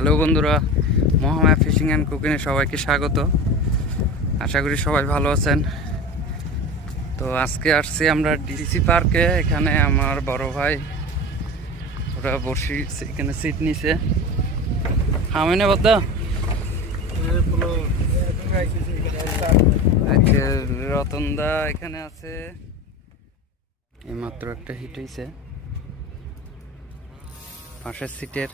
Hello বন্ধুরা, Mahamaya fishing and কুকিংয়ে সবাইকে স্বাগত। আশা করি সবাই ভালো আছেন। তো আজকে আসছি আমরা ডিসি পার্কে। এখানে আমার বড় ভাই ওরা বসি এখানে সিট নিছে। হামেনে বদ্দা রতনদা এখানে আছে, এইমাত্র একটা হিট হয়েছে পাশের সিটের।